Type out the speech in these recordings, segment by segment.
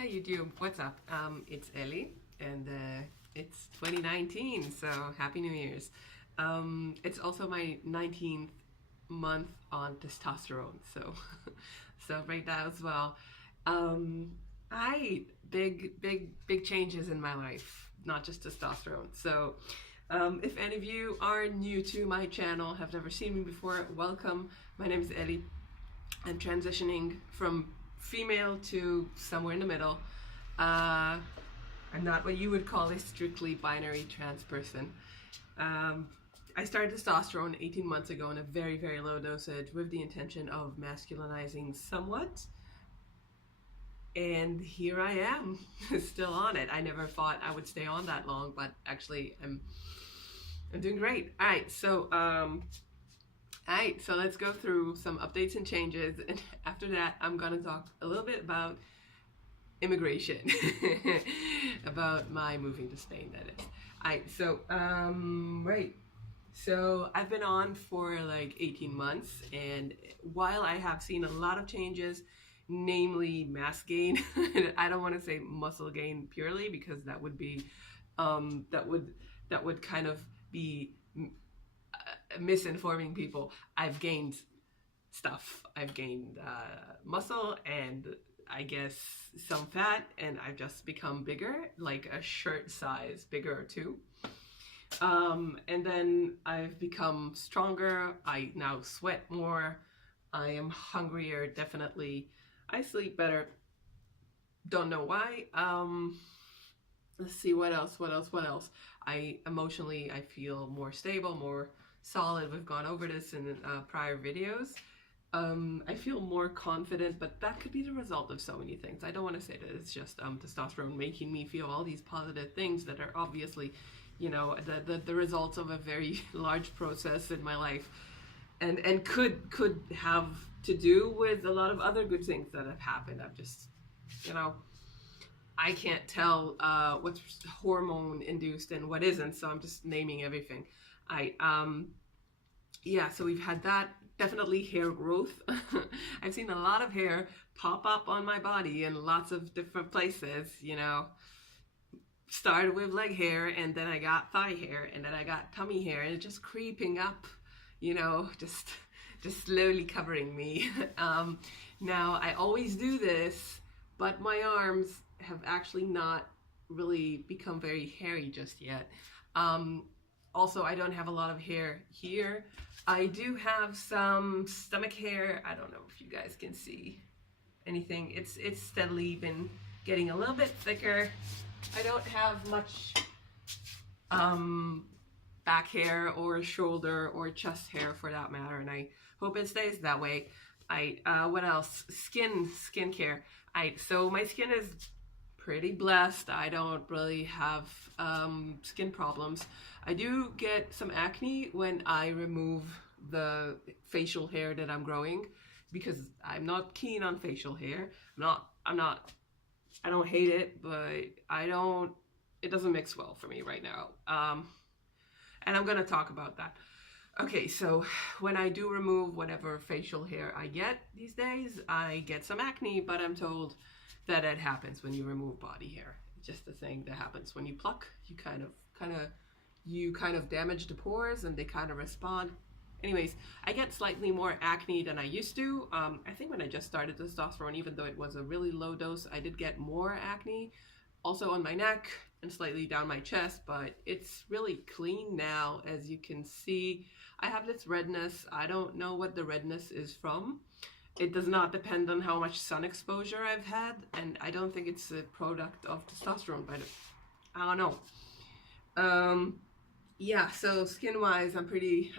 Hey YouTube, what's up? It's Ellie, and it's 2019, so Happy New Year's. It's also my 19th month on testosterone, so celebrate that as well. Um, I big changes in my life, not just testosterone. So, if any of you are new to my channel, have never seen me before, welcome. My name is Ellie. I'm transitioning from female to somewhere in the middle. I'm not what you would call a strictly binary trans person. I started testosterone 18 months ago in a very low dosage with the intention of masculinizing somewhat. And here I am, still on it. I never thought I would stay on that long, but actually I'm doing great. Alright, so let's go through some updates and changes, and after that I'm gonna talk a little bit about immigration, about my moving to Spain, that is. So I've been on for like 18 months, and while I have seen a lot of changes, namely mass gain, I don't want to say muscle gain purely, because that would be that would kind of be misinforming people. I've gained stuff. I've gained muscle and I guess some fat, and I've just become bigger, like a shirt size bigger or two. And then I've become stronger. I now sweat more. I am hungrier, definitely. I sleep better. Don't know why. Let's see, what else? Emotionally, I feel more stable, more solid. We've gone over this in prior videos. I feel more confident, but that could be the result of so many things. I don't want to say that it's just testosterone making me feel all these positive things that are obviously, you know, the results of a very large process in my life, and could have to do with a lot of other good things that have happened. I'm just, you know, I can't tell what's hormone induced and what isn't, so I'm just naming everything. Yeah, so we've had that. Definitely hair growth. I've seen a lot of hair pop up on my body in lots of different places, you know. Started with leg hair, and then I got thigh hair, and then I got tummy hair, and it's just creeping up, you know, just slowly covering me. Now, I always do this, but my arms have actually not really become very hairy just yet. Also, I don't have a lot of hair here. I do have some stomach hair. I don't know if you guys can see anything. It's steadily been getting a little bit thicker. I don't have much back hair or shoulder or chest hair for that matter, and I hope it stays that way. What else? Skincare. So my skin is pretty blessed. I don't really have skin problems. I do get some acne when I remove the facial hair that I'm growing, because I'm not keen on facial hair. I don't hate it, but it doesn't mix well for me right now. And I'm gonna talk about that. Okay, so when I do remove whatever facial hair I get these days, I get some acne, but I'm told that it happens when you remove body hair. It's just a thing that happens when you pluck. You kind of damage the pores, and they kind of respond. Anyways, I get slightly more acne than I used to. I think when I just started testosterone, even though it was a really low dose, I did get more acne, also on my neck and slightly down my chest, but it's really clean now. As you can see, I have this redness. I don't know what the redness is from. It does not depend on how much sun exposure I've had, and I don't think it's a product of testosterone, but I don't know. Yeah, so skin-wise, I'm pretty,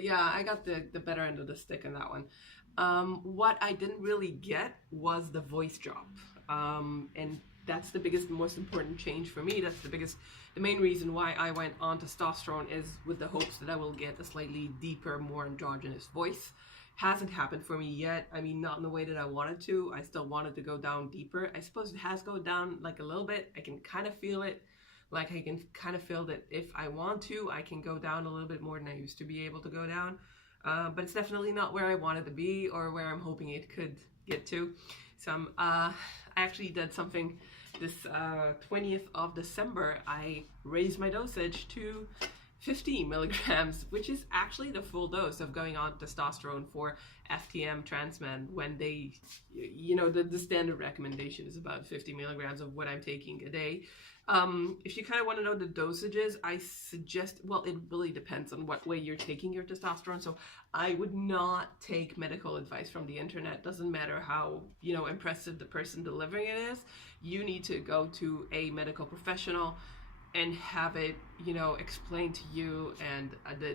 yeah, I got the better end of the stick in that one. What I didn't really get was the voice drop. And that's the biggest, most important change for me. That's the main reason why I went on testosterone, is with the hopes that I will get a slightly deeper, more androgynous voice. Hasn't happened for me yet. I mean, not in the way that I wanted to. I still wanted to go down deeper. I suppose it has gone down like a little bit. I can kind of feel it. Like, I can kind of feel that if I want to, I can go down a little bit more than I used to be able to go down. But it's definitely not where I wanted to be, or where I'm hoping it could get to. So I actually did something this 20th of December. I raised my dosage to 50 milligrams, which is actually the full dose of going on testosterone for FTM trans men, when they, the standard recommendation is about 50 milligrams of what I'm taking a day. If you kind of want to know the dosages, I suggest, well, it really depends on what way you're taking your testosterone. So I would not take medical advice from the internet. Doesn't matter how, impressive the person delivering it is. You need to go to a medical professional and have it, explained to you, and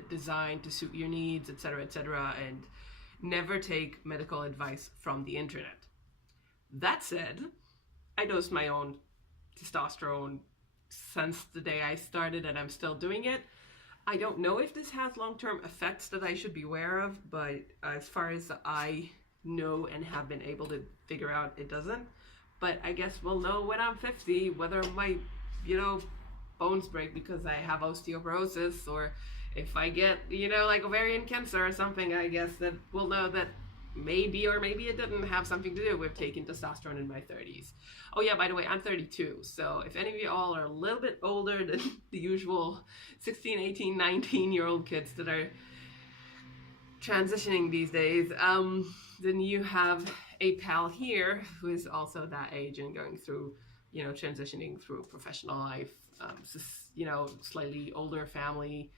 designed to suit your needs, etc., etc., and never take medical advice from the internet. That said, I dosed my own testosterone since the day I started, and I'm still doing it. I don't know if this has long-term effects that I should be aware of, but as far as I know and have been able to figure out, it doesn't. But I guess we'll know when I'm 50 whether my, bones break because I have osteoporosis, or if I get, like ovarian cancer or something. I guess that we'll know that maybe or maybe it didn't have something to do with taking testosterone in my 30s. Oh yeah, by the way, I'm 32, so if any of you all are a little bit older than the usual 16, 18, 19-year-old kids that are transitioning these days, then you have a pal here who is also that age and going through, transitioning through professional life, slightly older family,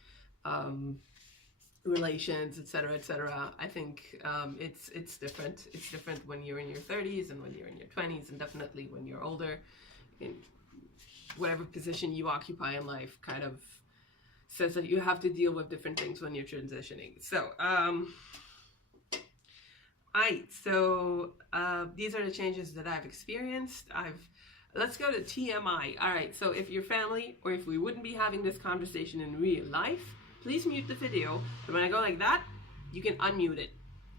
relations, etc., etc. I think it's different. It's different when you're in your 30s and when you're in your 20s, and definitely when you're older. In whatever position you occupy in life, kind of says that you have to deal with different things when you're transitioning. So, these are the changes that I've experienced. Let's go to TMI. All right, so if you're family, or if we wouldn't be having this conversation in real life, please mute the video. And when I go like that, you can unmute it.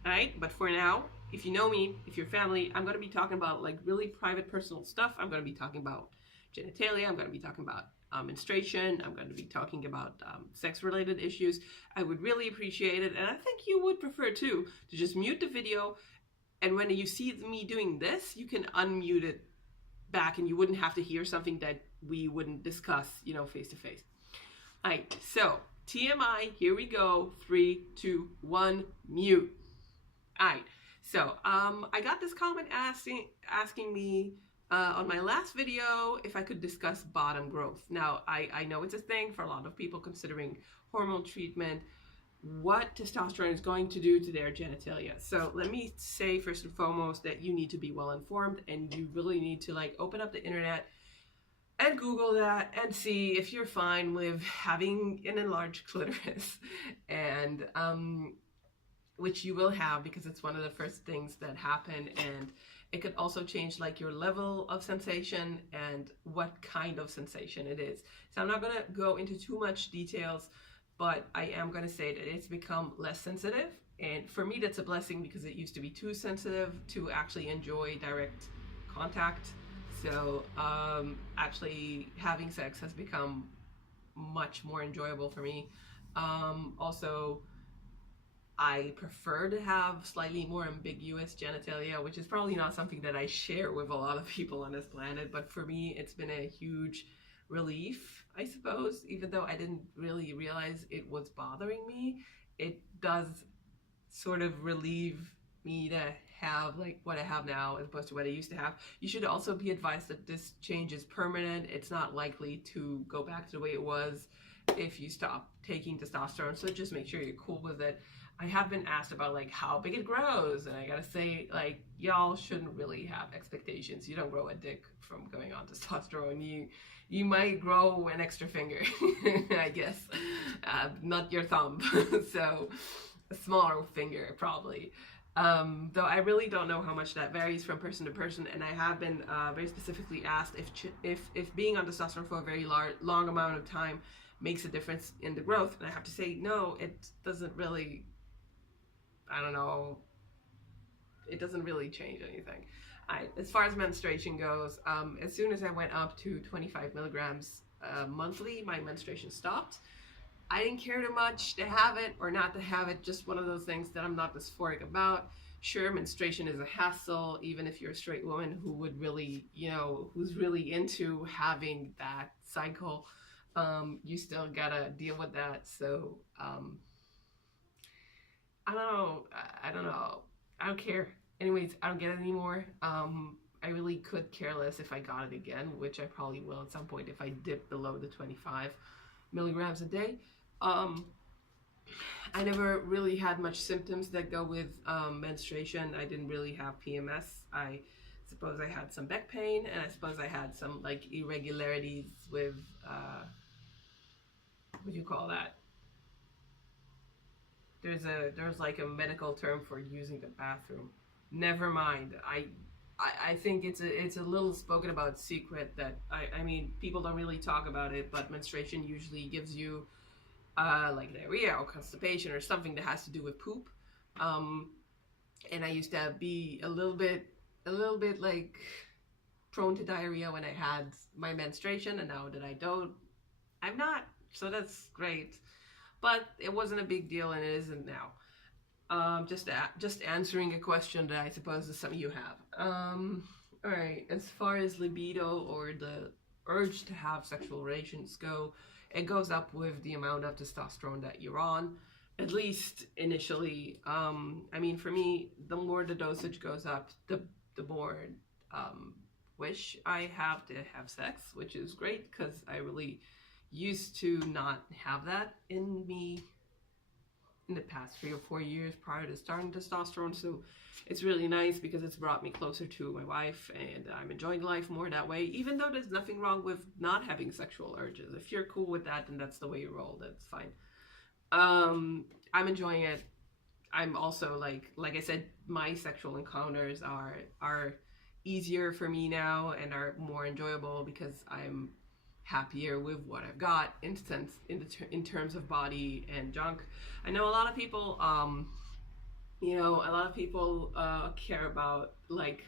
All right, but for now, if you know me, if you're family, I'm going to be talking about like really private, personal stuff. I'm going to be talking about genitalia. I'm going to be talking about menstruation. I'm going to be talking about sex-related issues. I would really appreciate it, and I think you would prefer too, to just mute the video, and when you see me doing this, you can unmute it back, and you wouldn't have to hear something that we wouldn't discuss, face to face. All right, so TMI, here we go. 3, 2, 1, mute. All right, so I got this comment asking me on my last video if I could discuss bottom growth. Now, I know it's a thing for a lot of people considering hormone treatment, what testosterone is going to do to their genitalia. So let me say first and foremost that you need to be well informed, and you really need to open up the internet and Google that and see if you're fine with having an enlarged clitoris, and which you will have, because it's one of the first things that happen, and it could also change your level of sensation and what kind of sensation it is. So I'm not going to go into too much details, but I am going to say that it's become less sensitive, and for me that's a blessing, because it used to be too sensitive to actually enjoy direct contact. So actually having sex has become much more enjoyable for me. Also, I prefer to have slightly more ambiguous genitalia, which is probably not something that I share with a lot of people on this planet, but for me it's been a huge relief, I suppose. Even though I didn't really realize it was bothering me, it does sort of relieve me to have what I have now as opposed to what I used to have. You should also be advised that this change is permanent. It's not likely to go back to the way it was if you stop taking testosterone, so just make sure you're cool with it. I have been asked about how big it grows, and I gotta say, y'all shouldn't really have expectations. You don't grow a dick from going on testosterone. You might grow an extra finger, I guess, not your thumb. So a smaller finger probably. Though I really don't know how much that varies from person to person, and I have been very specifically asked if being on testosterone for a very long amount of time makes a difference in the growth, and I have to say no, it doesn't really. I don't know, it doesn't really change anything. As far as menstruation goes, as soon as I went up to 25 milligrams monthly, my menstruation stopped. I didn't care too much to have it or not to have it, just one of those things that I'm not dysphoric about. Sure, menstruation is a hassle, even if you're a straight woman who would really, who's really into having that cycle. You still gotta deal with that. So, I don't know. I don't know. I don't care. Anyways, I don't get it anymore. I really could care less if I got it again, which I probably will at some point if I dip below the 25 milligrams a day. I never really had much symptoms that go with menstruation. I didn't really have PMS. I suppose I had some back pain, and I suppose I had some like irregularities with what do you call that? There's like a medical term for using the bathroom. Never mind. I think it's a little spoken about secret that I mean people don't really talk about it, but menstruation usually gives you like diarrhea or constipation or something that has to do with poop. And I used to be a little bit like prone to diarrhea when I had my menstruation, and now that I don't, I'm not. So that's great. But it wasn't a big deal, and it isn't now. Just answering a question that I suppose that some of you have. All right. As far as libido or the urge to have sexual relations go, it goes up with the amount of testosterone that you're on, at least initially. I mean, for me, the more the dosage goes up, the more wish I have to have sex, which is great because I really used to not have that in me in the past 3 or 4 years prior to starting testosterone. So it's really nice because it's brought me closer to my wife, and I'm enjoying life more that way, even though there's nothing wrong with not having sexual urges. If you're cool with that, then that's the way you roll. That's fine. I'm enjoying it. I'm also like I said, my sexual encounters are easier for me now and are more enjoyable because I'm happier with what I've got in terms of body and junk. I know a lot of people care about like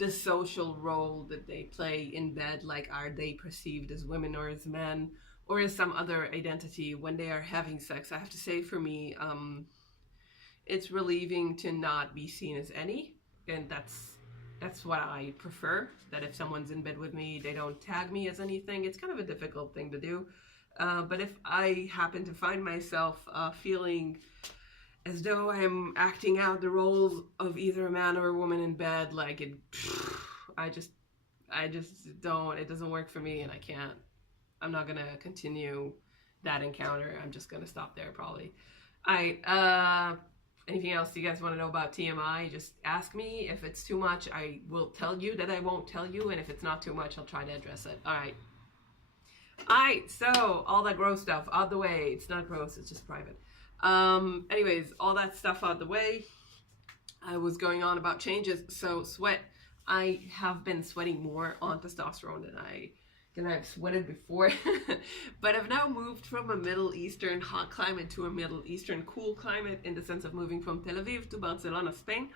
the social role that they play in bed, like are they perceived as women or as men or as some other identity when they are having sex. I have to say, for me, it's relieving to not be seen as any, and that's what I prefer. That if someone's in bed with me, they don't tag me as anything. It's kind of a difficult thing to do. But if I happen to find myself feeling as though I'm acting out the roles of either a man or a woman in bed, like I just don't, it doesn't work for me, and I'm not gonna continue that encounter. I'm just gonna stop there probably. Anything else you guys want to know about TMI? Just ask me. If it's too much, I will tell you that I won't tell you. And if it's not too much, I'll try to address it. All right. So all that gross stuff out the way. It's not gross. It's just private. Anyways, all that stuff out the way. I was going on about changes. So sweat. I have been sweating more on testosterone than I've sweated before. But I've now moved from a Middle Eastern hot climate to a Middle Eastern cool climate, in the sense of moving from Tel Aviv to Barcelona, Spain.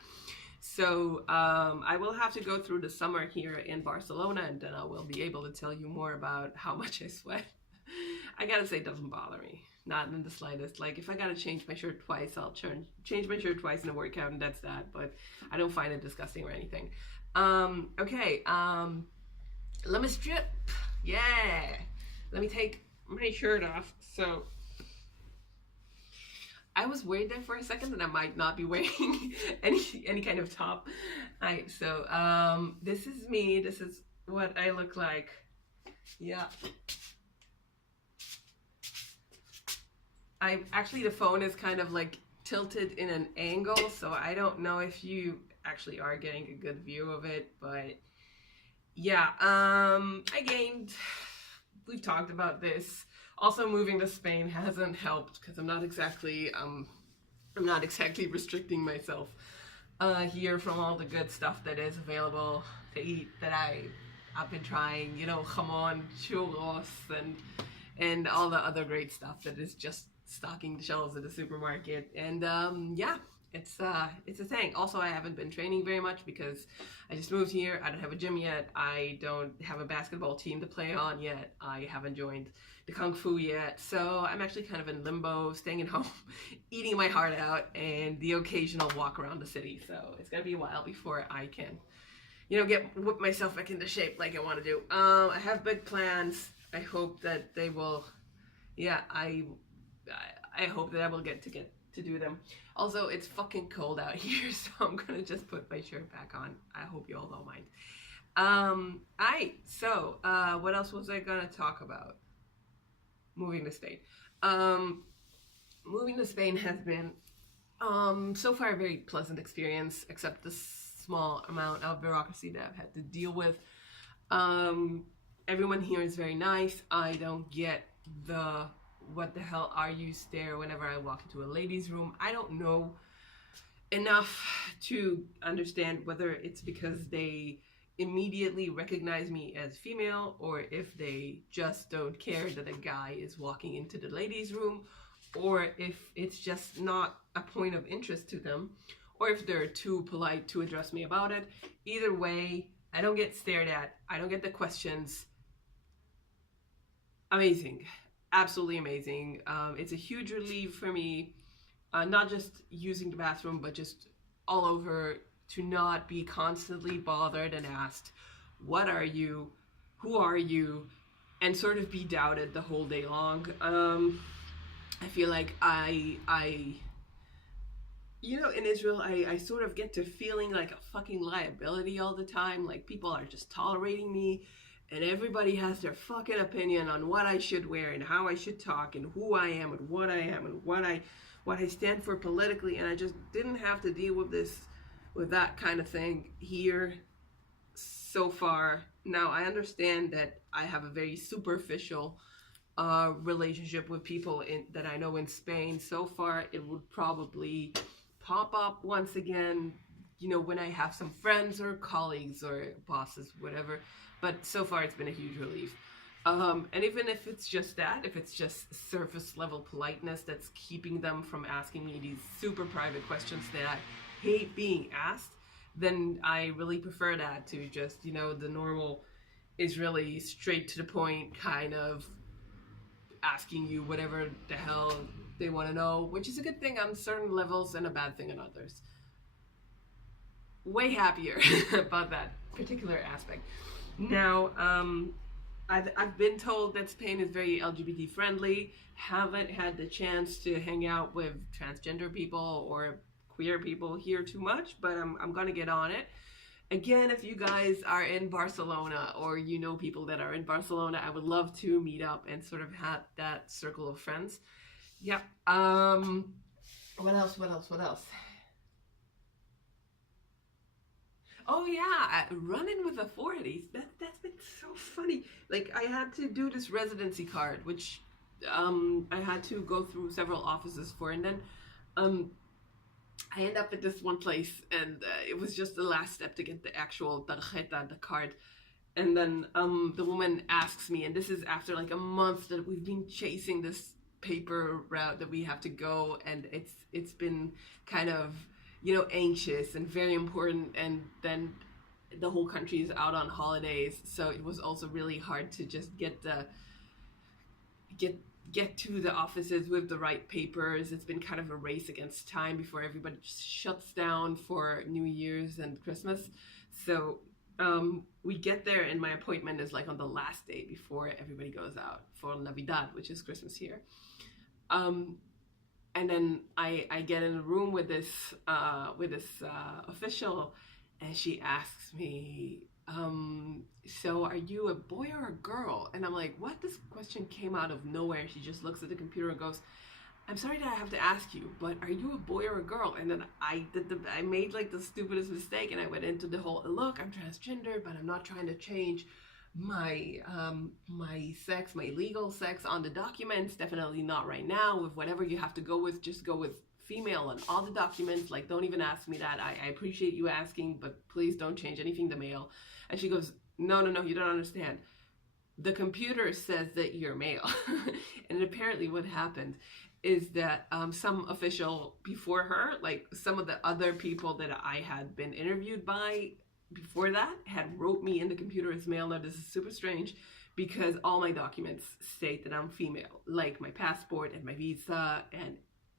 So I will have to go through the summer here in Barcelona, and then I will be able to tell you more about how much I sweat. I gotta say, it doesn't bother me. Not in the slightest. Like, if I gotta change my shirt twice, I'll change my shirt twice in a workout, and that's that. But I don't find it disgusting or anything. Okay. Let me strip. Yeah. Let me take my shirt off. So I was worried there for a second that I might not be wearing any kind of top. Alright, so this is me. This is what I look like. Yeah. Actually, the phone is kind of like tilted in an angle, so I don't know if you actually are getting a good view of it, but yeah, I gained, we've talked about this. Also, moving to Spain hasn't helped because I'm not exactly restricting myself here from all the good stuff that is available to eat that I've been trying, jamon, churros, and all the other great stuff that is just stocking the shelves at the supermarket. And yeah, it's a thing. Also, I haven't been training very much because I just moved here. I don't have a gym yet. I don't have a basketball team to play on yet. I haven't joined the kung fu yet. So I'm actually kind of in limbo, staying at home, eating my heart out, and the occasional walk around the city. So it's gonna be a while before I can, whip myself back into shape like I want to do. I have big plans. I hope that they will. Yeah, I hope that I will get to do them. Also, it's fucking cold out here, so I'm gonna just put my shirt back on. I hope you all don't mind. So what else was I gonna talk about? Moving to Spain. Moving to Spain has been so far a very pleasant experience, except the small amount of bureaucracy that I've had to deal with. Everyone here is very nice. I don't get the what the hell are you stare whenever I walk into a ladies' room. I don't know enough to understand whether it's because they immediately recognize me as female, or if they just don't care that a guy is walking into the ladies' room, or if it's just not a point of interest to them, or if they're too polite to address me about it. Either way, I don't get stared at. I don't get the questions. Amazing. Absolutely amazing. It's a huge relief for me, not just using the bathroom, but just all over, to not be constantly bothered and asked, what are you? Who are you? And sort of be doubted the whole day long. I feel like in Israel, I sort of get to feeling like a fucking liability all the time. Like, people are just tolerating me, and everybody has their fucking opinion on what I should wear and how I should talk and who I am and what I am and what I stand for politically. And I just didn't have to deal with that kind of thing here so far. Now, I understand that I have a very superficial relationship with people that I know in Spain. So far, it would probably pop up once again, when I have some friends or colleagues or bosses, whatever. But so far, it's been a huge relief. And even if it's just that, if it's just surface level politeness that's keeping them from asking me these super private questions that I hate being asked, then I really prefer that to just, the normal Israeli straight to the point kind of asking you whatever the hell they want to know, which is a good thing on certain levels and a bad thing on others. Way happier about that particular aspect. Now, I've been told that Spain is very LGBT friendly. Haven't had the chance to hang out with transgender people or queer people here too much, but I'm gonna get on it. Again, if you guys are in Barcelona, or people that are in Barcelona, I would love to meet up and sort of have that circle of friends. Yep. What else? Oh yeah, running with authorities. That's been so funny. Like, I had to do this residency card, which I had to go through several offices for, and then I end up at this one place, and it was just the last step to get the actual tarjeta, the card. And then the woman asks me, and this is after like a month that we've been chasing this paper route that we have to go, and it's been kind of anxious and very important, and then the whole country is out on holidays, so it was also really hard to just get to the offices with the right papers. It's been kind of a race against time before everybody just shuts down for New Year's and Christmas. So we get there, and my appointment is like on the last day before everybody goes out for Navidad, which is Christmas here. And then I get in a room with this official, and she asks me, so are you a boy or a girl? And I'm like, what? This question came out of nowhere. She just looks at the computer and goes, I'm sorry that I have to ask you, but are you a boy or a girl? And then I made like the stupidest mistake, and I went into the whole, look, I'm transgender, but I'm not trying to change my sex, my legal sex on the documents. Definitely not right now. With whatever you have to go with, just go with female on all the documents. Like, don't even ask me that. I appreciate you asking, but please don't change anything to male. And she goes, no, you don't understand. The computer says that you're male. And apparently what happened is that some official before her, like some of the other people that I had been interviewed by before that, had wrote me in the computer as male. Now this is super strange because all my documents state that I'm female, like my passport and my visa and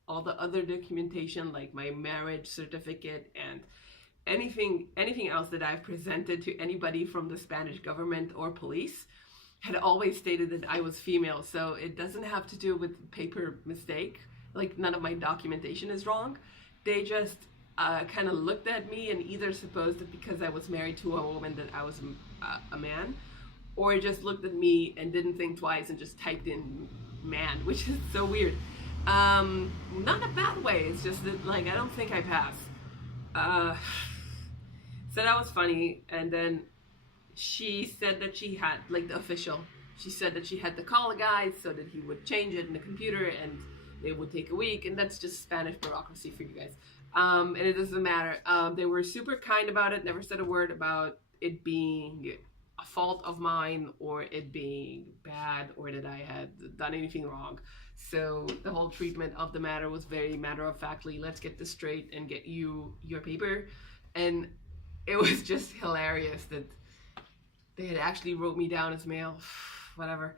all the other documentation, like my marriage certificate and anything else that I've presented to anybody from the Spanish government or police had always stated that I was female. So it doesn't have to do with paper mistake. Like none of my documentation is wrong. They just kind of looked at me and either supposed that because I was married to a woman that I was a man, or just looked at me and didn't think twice and just typed in man, which is so weird. Not in a bad way. It's just that like I don't think I passed. So that was funny. And then she said that she had, like the official, she said that she had to call a guy so that he would change it in the computer and it would take a week. And that's just Spanish bureaucracy for you guys. And it doesn't matter. They were super kind about it, never said a word about it being a fault of mine or it being bad or that I had done anything wrong. So the whole treatment of the matter was very matter-of-factly, let's get this straight and get you your paper. And it was just hilarious that they had actually wrote me down as male. Whatever.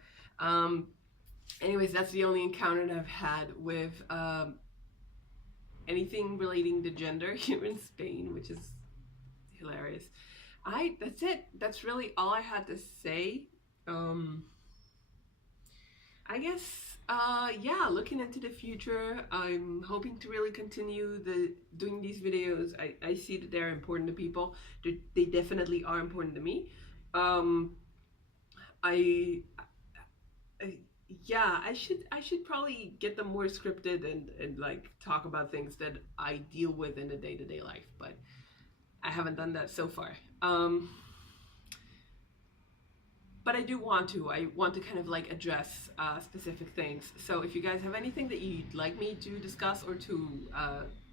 Anyways, that's the only encounter that I've had with anything relating to gender here in Spain, which is hilarious. That's it. That's really all I had to say. I guess, yeah, looking into the future, I'm hoping to really continue doing these videos. I see that they're important to people. They definitely are important to me. Yeah, I should probably get them more scripted and like talk about things that I deal with in the day-to-day life, but I haven't done that so far. But I want to kind of like address specific things. So if you guys have anything that you'd like me to discuss or to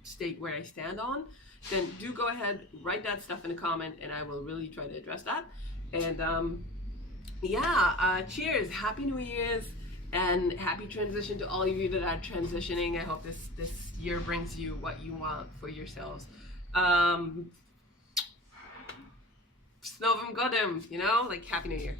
state where I stand on, then do go ahead, write that stuff in a comment, and I will really try to address that. And yeah, cheers, Happy New Year's, and happy transition to all of you that are transitioning. I hope this year brings you what you want for yourselves. S Novym Godem, you know, like Happy New Year.